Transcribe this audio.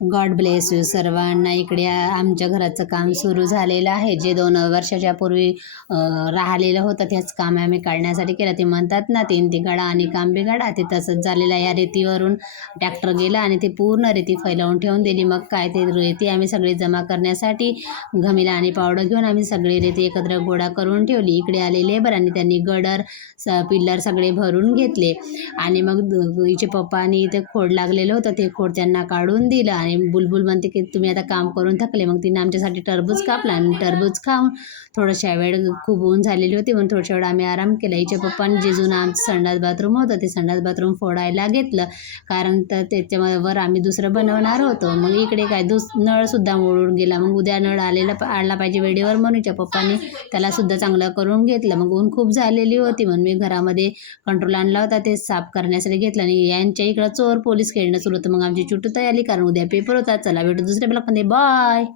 God bless you सर्वांना. इकडे आमच्या घराचं काम सुरू झालेलं आहे. जे 2 वर्षाच्या पूर्वी राहिलेलं होतं त्याच काम आम्ही काढण्यासाठी केलं. ते म्हणतात ना, 3 तिगाडा आणि काम बिगाडा, ते तसंच झालेलं आहे. या रेतीवरून ट्रॅक्टर गेला आणि ते पूर्ण रेती फैलावून ठेवून दिली. मग काय, ते रेती आम्ही सगळी जमा करण्यासाठी घमिला आणि पावडर घेऊन आम्ही सगळी रेती एकत्र गोळा करून ठेवली. इकडे आले लेबर आणि त्यांनी गडर पिल्लर सगळे भरून घेतले. आणि मग हिचे पप्पानी इथे खोड लागलेलं होतं, ते खोड त्यांना काढून दिलं. आणि बुलबुल म्हणते की तुम्ही आता काम करून थकले. मग तिने आमच्यासाठी टरबूज कापला आणि टरबूज खाऊन थोड्याशा वेळ, खूप ऊन झालेली होती म्हणून थोड्याशा वेळ आम्ही आराम केला. हिच्या पप्पांनी जे जुनं आमचं संडास बाथरूम होतं ते संडास बाथरूम फोडायला घेतलं, कारण तर त्याच्यावर आम्ही दुसरं बनवणार होतो. मग इकडे काय नळसुद्धा मोडून गेला. मग उद्या नळ आला पाहिजे वेळेवर म्हणून हिच्या पप्पांनी त्यालासुद्धा चांगलं करून घेतलं. मग ऊन खूप झालेली होती म्हणून मी घरामध्ये कंट्रोल आणला होता, ते साफ करण्यासाठी घेतलं. आणि यांच्या इकडं चोर पोलीस खेळणं सुरू होतं. मग आमची चुटू तयारी, कारण उद्या पेपर होता. चला भेटू दुसऱ्या ब्लॉगमध्ये. बाय.